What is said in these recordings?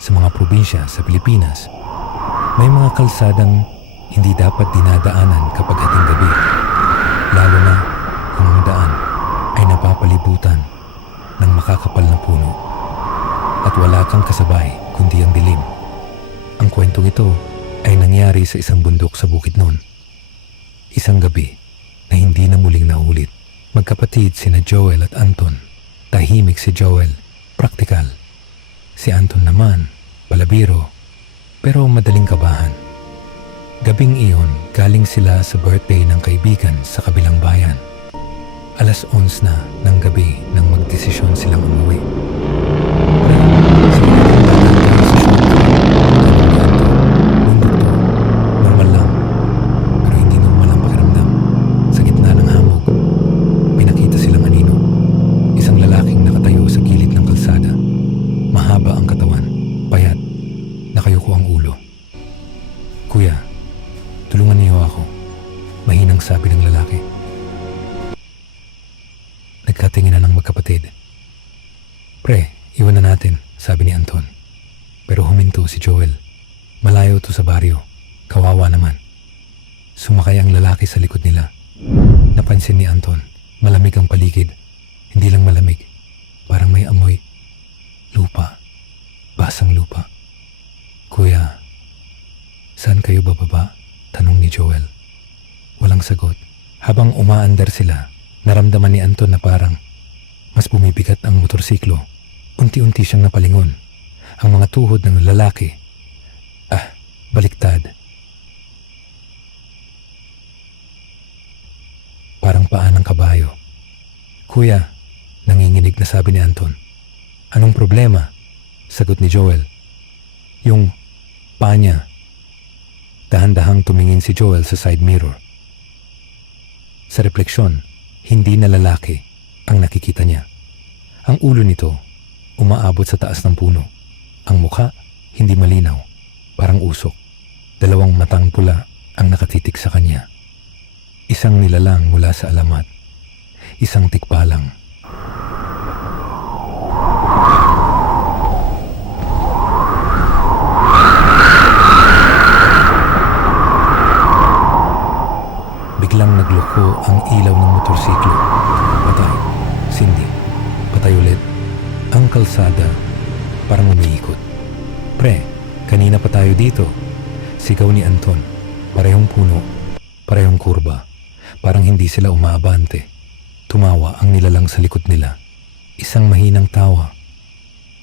sa mga probinsya sa Pilipinas, may mga kalsadang hindi dapat dinadaanan kapag hating gabi, lalo na kung ang daan ay napapalibutan ng makakapal na puno at wala kang kasabay kundi ang dilim. Ang kwentong ito ay nangyari sa isang bundok sa Bukidnon. Isang gabi na hindi na muling naulit. Magkapatid sina Joel at Anton. Tahimik si Joel, praktikal. Si Anton naman, palabiro, pero madaling kabahan. Gabing iyon, galing sila sa birthday ng kaibigan sa kabilang bayan. 11:00 na ng gabi nang magdesisyon silang umuwi. Normal lang, pero hindi normal ang pakiramdam. Sa gitna ng hamog, may nakita silang anino. Isang lalaking nakatayo sa gilid ng kalsada. Mahaba ang katawan, payat, nakayuko ang ulo. "Kuya, tulungan niyo ako," mahinang sabi ng lalaki. Nagkatinginan ng magkapatid. "Pre, iwan na natin," sabi ni Anton. Pero huminto si Joel. "Malayo to sa baryo. Kawawa naman." Sumakay ang lalaki sa likod nila. Napansin ni Anton, malamig ang paligid. Hindi lang malamig, parang may amoy. Lupa. Basang lupa. "Kuya, saan kayo bababa?" tanong ni Joel. Walang sagot. Habang umaandar sila, naramdaman ni Anton na parang mas bumibigat ang motorsiklo. Unti-unti siyang napalingon. Ang mga tuhod ng lalaki, baliktad. Parang paa ng kabayo. "Kuya," nanginginig na sabi ni Anton. "Anong problema?" sagot ni Joel. "Yung paa niya." Dahan-dahang tumingin si Joel sa side mirror. Sa refleksyon, hindi na lalaki ang nakikita niya. Ang ulo nito, umaabot sa taas ng puno. Ang mukha, hindi malinaw, parang usok. 2 matang pula ang nakatitik sa kanya. Isang nilalang mula sa alamat. Isang tikbalang. Biglang nagloko ang ilaw ng motorsiklo. Patay. Sindi. Patay ulit. Ang kalsada parang umiikot. "Pre, kanina pa tayo dito," sigaw ni Anton. Parehong puno, parehong kurba. Parang hindi sila umaabante. Tumawa ang nilalang sa likod nila. Isang mahinang tawa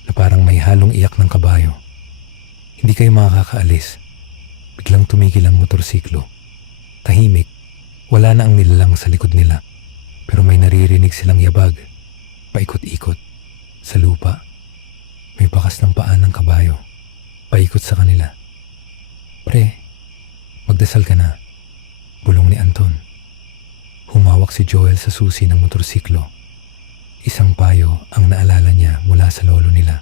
na parang may halong iyak ng kabayo. "Hindi kayo makakaalis." Biglang tumigil ang motorsiklo. Tahimik. Wala na ang nilalang sa likod nila. Pero may naririnig silang yabag. Paikot-ikot. Sa lupa. May bakas ng paa ng kabayo. Paikot sa kanila. "Pre, magdasal ka na," bulong ni Anton. Humawak si Joel sa susi ng motorsiklo. Isang payo ang naalala niya mula sa lolo nila.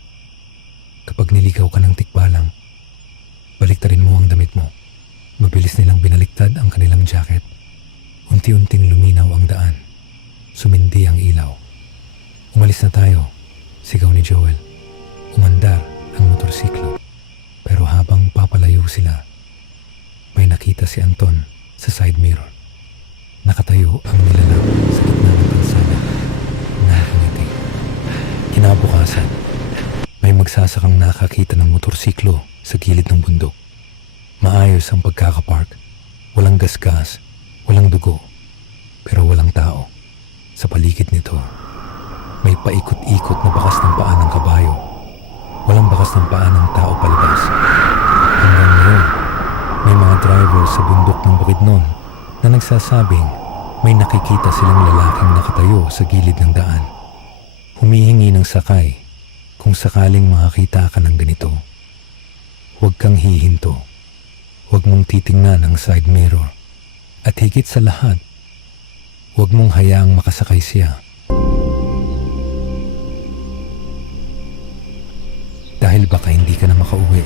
Kapag niligaw ka ng tikbalang, baliktarin mo ang damit mo. Mabilis nilang binaliktad ang kanilang jacket. Unti-unting luminaw ang daan. Sumindi ang ilaw. "Umalis na tayo," sigaw ni Joel. Umandar ang motorsiklo. Pero habang papalayo sila, may nakita si Anton sa side mirror. Nakatayo ang nilalang sa gitna ng kalsada. Nakangiti. Kinabukasan, may magsasakang nakakita ng motorsiklo sa gilid ng bundok. Maayos ang pagkakapark. Walang gasgas, walang dugo, pero walang tao. Sa paligid nito, may paikot-ikot na bakas ng paa ng kabayo. Walang bakas ng paa ng tao palabas. Hanggang ngayon, may mga driver sa bundok ng Bukidnon na nagsasabing may nakikita silang lalaking nakatayo sa gilid ng daan. Humihingi ng sakay kung sakaling makakita ka ng ganito. Huwag kang hihinto. Huwag mong titingnan ang side mirror. At higit sa lahat, huwag mong hayaang makasakay siya. Dahil baka hindi ka na makauwi.